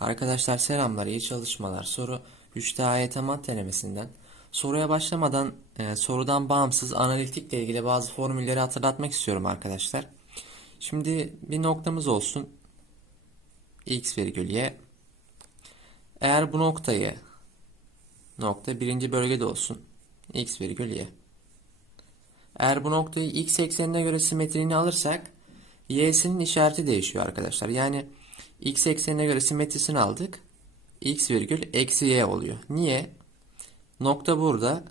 Arkadaşlar selamlar, iyi çalışmalar. Soru 3'te AYT mat denemesinden. Soruya başlamadan e, sorudan bağımsız analitikle ilgili bazı formülleri hatırlatmak istiyorum arkadaşlar. Şimdi bir noktamız olsun. X virgül Y. Eğer bu noktayı nokta birinci bölgede olsun. X virgül Y. Eğer bu noktayı x eksenine göre simetriğini alırsak y'sinin işareti değişiyor arkadaşlar. Yani x eksenine göre simetrisini aldık. x virgül eksi y oluyor. Niye? Nokta burada.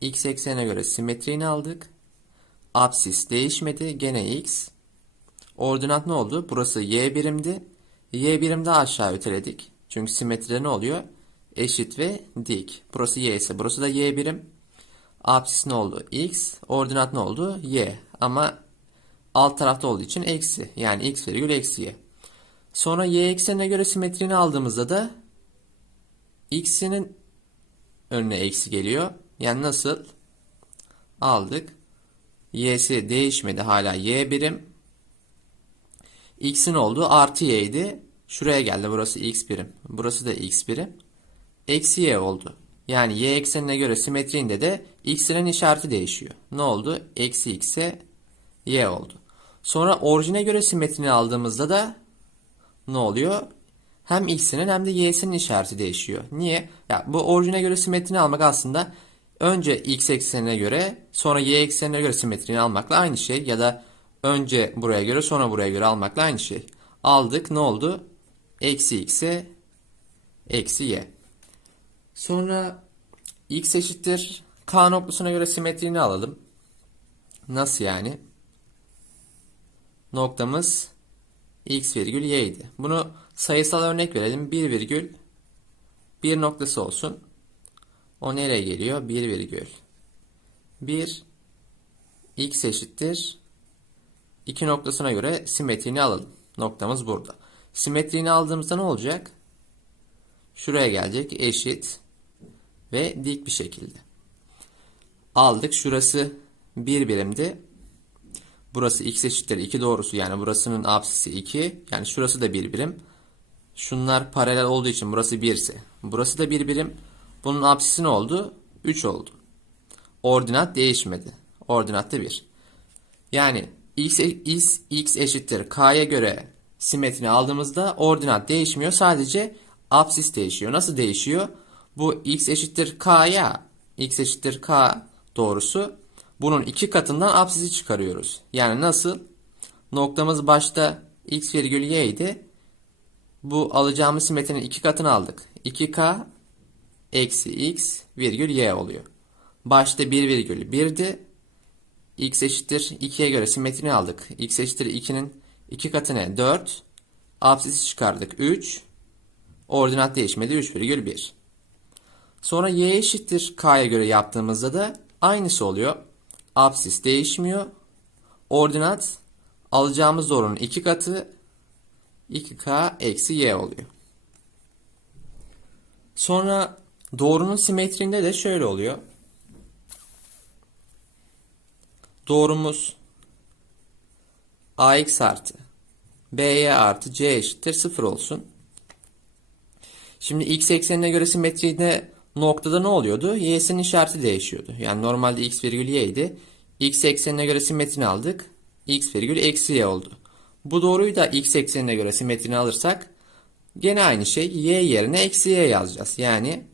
x eksenine göre simetriğini aldık. Apsis değişmedi. Gene x. Ordinat ne oldu? Burası y birimdi. Y birim daha aşağı öteledik. Çünkü simetride ne oluyor? Eşit ve dik. Burası y ise burası da y birim. Apsis ne oldu? X. Ordinat ne oldu? Y. Ama alt tarafta olduğu için eksi. Yani x virgül eksi y. Sonra y eksenine göre simetriğini aldığımızda da x'inin önüne eksi geliyor. Yani nasıl? Aldık. y'si değişmedi hala y birim. x'in olduğu artı y'ydi. Şuraya geldi. Burası x birim. Burası da x birim. Eksi y oldu. Yani y eksenine göre simetriğinde de x'in işareti değişiyor. Ne oldu? Eksi x'e y oldu. Sonra orijine göre simetrini aldığımızda da ne oluyor? Hem x'inin hem de y'sinin işareti değişiyor. Niye? Ya bu orijine göre simetrini almak aslında önce x eksenine göre sonra y eksenine göre simetrini almakla aynı şey ya da önce buraya göre sonra buraya göre almakla aynı şey. Aldık ne oldu? Eksi x'e eksi y. Sonra x eşittir k noktasına göre simetriğini alalım. Nasıl yani? Noktamız x virgül y idi. Bunu sayısal örnek verelim. 1 virgül 1 noktası olsun. O nereye geliyor? 1 virgül 1 x eşittir 2 noktasına göre simetriğini alalım. Noktamız burada. Simetriğini aldığımızda ne olacak? Şuraya gelecek eşit ve dik bir şekilde. Aldık. Şurası 1 birimdi. Burası x eşittir 2 doğrusu yani burasının apsisi 2. Yani şurası da 1 birim. Şunlar paralel olduğu için burası 1 ise. Burası da 1 birim. Bunun apsisi ne oldu? 3 oldu. Ordinat değişmedi. Ordinat da 1. Yani x, x, x eşittir k'ya göre simetrini aldığımızda ordinat değişmiyor. Sadece apsis değişiyor. Nasıl değişiyor? Bu x eşittir k'ya x eşittir k doğrusu bunun iki katından apsisi çıkarıyoruz. Yani nasıl? Noktamız başta x virgül y idi. Bu alacağımız simetrinin iki katını aldık. 2k eksi x virgül y oluyor. Başta 1 virgül 1'di. x eşittir 2'ye göre simetrini aldık. x eşittir 2'nin iki katı ne? 4. Apsisi çıkardık 3. Ordinat değişmedi 3 virgül 1. Sonra y eşittir k'ya göre yaptığımızda da aynısı oluyor. Apsis değişmiyor. Ordinat alacağımız doğrunun iki katı 2k eksi y oluyor. Sonra doğrunun simetriğinde de şöyle oluyor. Doğrumuz ax artı by artı c eşittir 0 olsun. Şimdi x eksenine göre simetride noktada ne oluyordu? Y'sinin işareti değişiyordu. Yani normalde x virgül y idi. X eksenine göre simetrini aldık. X virgül eksi y oldu. Bu doğruyu da x eksenine göre simetrini alırsak gene aynı şey. Y yerine eksi y yazacağız. Yani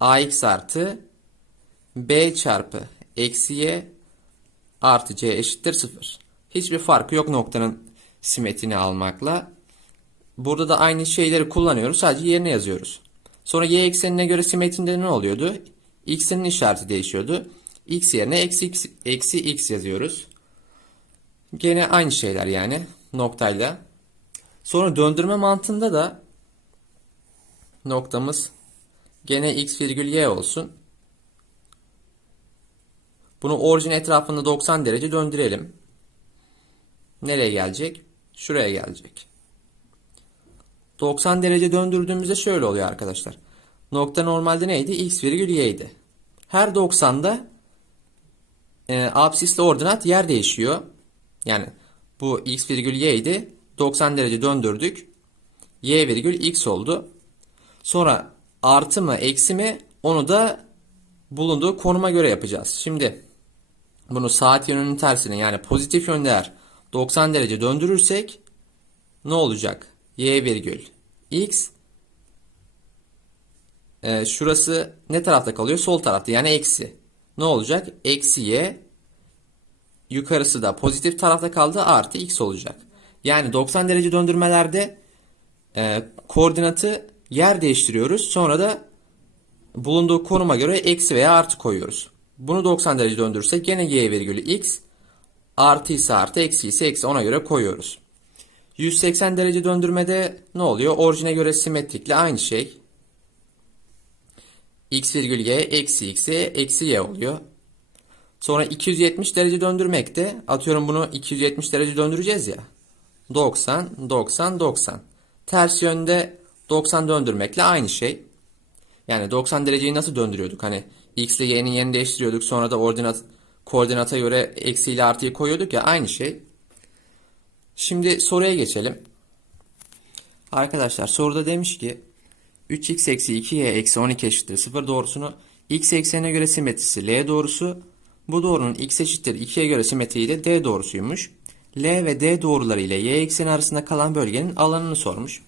ax artı b çarpı eksi y artı c eşittir 0. Hiçbir farkı yok noktanın simetrini almakla. Burada da aynı şeyleri kullanıyoruz. Sadece yerine yazıyoruz. Sonra y eksenine göre simetrinde ne oluyordu? X'in işareti değişiyordu. X yerine eksi x, eksi x yazıyoruz. Gene aynı şeyler yani noktayla. Sonra döndürme mantığında da noktamız gene x virgül y olsun. Bunu orijin etrafında 90 derece döndürelim. Nereye gelecek? Şuraya gelecek. 90 derece döndürdüğümüzde şöyle oluyor arkadaşlar. Nokta normalde neydi? X virgül y'ydi. Her 90'da e, absisle ordinat yer değişiyor. Yani bu x virgül y idi. 90 derece döndürdük. y virgül x oldu. Sonra artı mı eksi mi onu da bulunduğu konuma göre yapacağız. Şimdi bunu saat yönünün tersine yani pozitif yönde eğer 90 derece döndürürsek ne olacak? Y virgül x Ee, şurası ne tarafta kalıyor? Sol tarafta yani eksi. Ne olacak? Eksi y yukarısı da pozitif tarafta kaldı artı x olacak. Yani 90 derece döndürmelerde e, koordinatı yer değiştiriyoruz. Sonra da bulunduğu konuma göre eksi veya artı koyuyoruz. Bunu 90 derece döndürürsek gene y virgülü x artı ise artı eksi ise eksi ona göre koyuyoruz. 180 derece döndürmede ne oluyor? Orijine göre simetrikle aynı şey. x virgül y eksi x'e eksi y oluyor. Sonra 270 derece döndürmekte atıyorum bunu 270 derece döndüreceğiz ya. 90, 90, 90. Ters yönde 90 döndürmekle aynı şey. Yani 90 dereceyi nasıl döndürüyorduk? Hani x ile y'nin yerini değiştiriyorduk. Sonra da ordinat koordinata göre eksi ile artıyı koyuyorduk ya aynı şey. Şimdi soruya geçelim. Arkadaşlar soruda demiş ki 3x eksi 2y eksi 12 eşittir 0 doğrusunu x eksenine göre simetrisi L doğrusu bu doğrunun x eşittir 2'ye göre simetriği de D doğrusuymuş. L ve D doğruları ile y ekseni arasında kalan bölgenin alanını sormuş.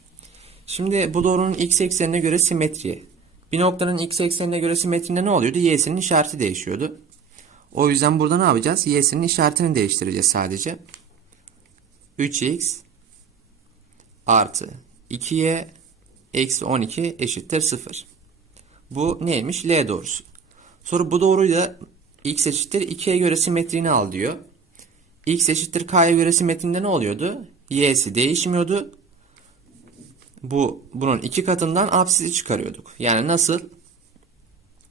Şimdi bu doğrunun x eksenine göre simetri. Bir noktanın x eksenine göre simetrinde ne oluyordu? Y'sinin işareti değişiyordu. O yüzden burada ne yapacağız? Y'sinin işaretini değiştireceğiz sadece. 3x artı 2y eksi 12 eşittir 0. Bu neymiş? L doğrusu. Sonra bu doğruyu da x eşittir 2'ye göre simetriğini al diyor. x eşittir k'ya göre simetrinde ne oluyordu? y'si değişmiyordu. Bu bunun iki katından apsisi çıkarıyorduk. Yani nasıl?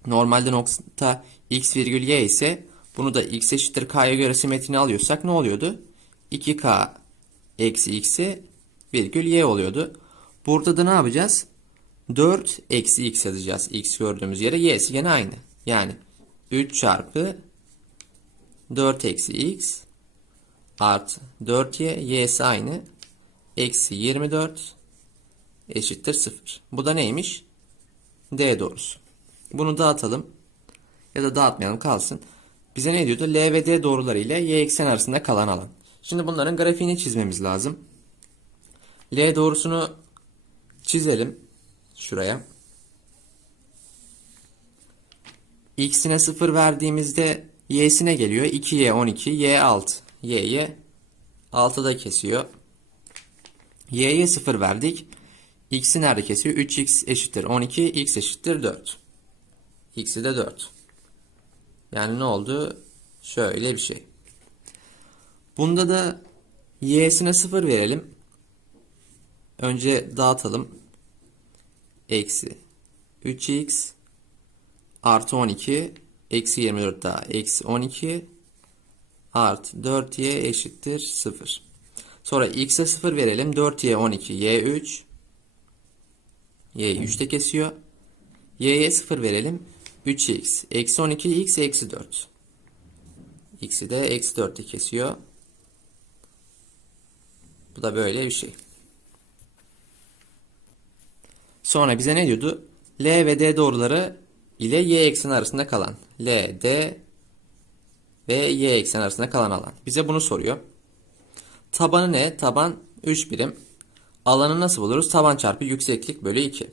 Normalde nokta x virgül y ise bunu da x eşittir k'ya göre simetrini alıyorsak ne oluyordu? 2k eksi x'i virgül y oluyordu. Burada da ne yapacağız? 4 eksi x yazacağız. x gördüğümüz yere y'si gene aynı. Yani 3 çarpı 4 eksi x artı 4y y'si aynı. Eksi 24 eşittir 0. Bu da neymiş? D doğrusu. Bunu dağıtalım. Ya da dağıtmayalım kalsın. Bize ne diyordu? L ve D doğruları ile y eksen arasında kalan alan. Şimdi bunların grafiğini çizmemiz lazım. L doğrusunu çizelim. Şuraya. X'ine 0 verdiğimizde y'sine geliyor. 2y 12, y 6. y'ye 6'da kesiyor. y'ye 0 verdik. x'i nerede kesiyor? 3x eşittir 12, x eşittir 4. x'i de 4. Yani ne oldu? Şöyle bir şey. Bunda da y'sine 0 verelim. Önce dağıtalım. Eksi 3x artı 12 eksi 24 daha eksi 12 artı 4y eşittir 0. Sonra x'e 0 verelim. 4y 12 y 3 y'yi 3'te kesiyor. y'ye 0 verelim. 3x eksi 12 x eksi 4. x'i de eksi 4'te kesiyor. Bu da böyle bir şey. Sonra bize ne diyordu? L ve D doğruları ile y ekseni arasında kalan. L, D ve y ekseni arasında kalan alan. Bize bunu soruyor. Tabanı ne? Taban 3 birim. Alanı nasıl buluruz? Taban çarpı yükseklik bölü 2.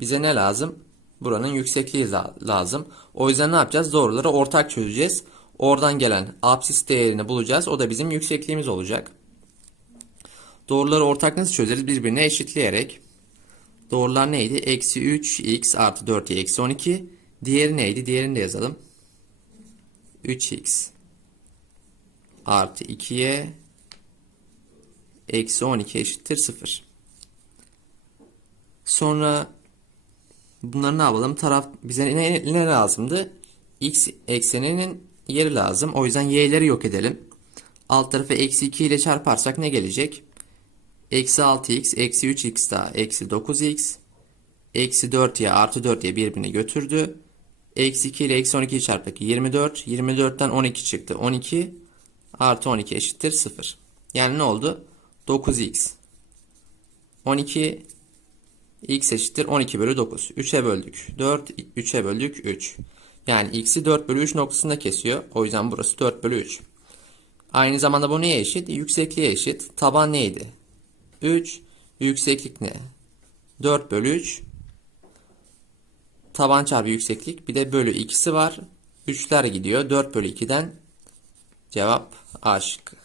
Bize ne lazım? Buranın yüksekliği lazım. O yüzden ne yapacağız? Doğruları ortak çözeceğiz. Oradan gelen absis değerini bulacağız. O da bizim yüksekliğimiz olacak. Doğruları ortak nasıl çözeriz? Birbirine eşitleyerek. Doğrular neydi? Eksi 3x artı 4y eksi 12. Diğeri neydi? Diğerini de yazalım. 3x artı 2y eksi 12 eşittir 0. Sonra bunları ne yapalım? Taraf bize ne, ne lazımdı? x ekseninin yeri lazım. O yüzden y'leri yok edelim. Alt tarafı eksi 2 ile çarparsak ne gelecek? Eksi 6x, eksi 3x daha eksi 9x, eksi 4y artı 4y birbirini götürdü. Eksi 2 ile eksi 12'yi çarptık 24. 24'ten 12 çıktı. 12 artı 12 eşittir 0. Yani ne oldu? 9x 12 x eşittir 12 bölü 9. 3'e böldük. 4, 3'e böldük 3. Yani x'i 4 bölü 3 noktasında kesiyor. O yüzden burası 4 bölü 3. Aynı zamanda bu neye eşit? Yüksekliğe eşit. Taban neydi? 3. Yükseklik ne? 4 bölü 3. Taban çarpı yükseklik. Bir de bölü ikisi var. 3'ler gidiyor. 4 bölü 2'den cevap A şıkkı.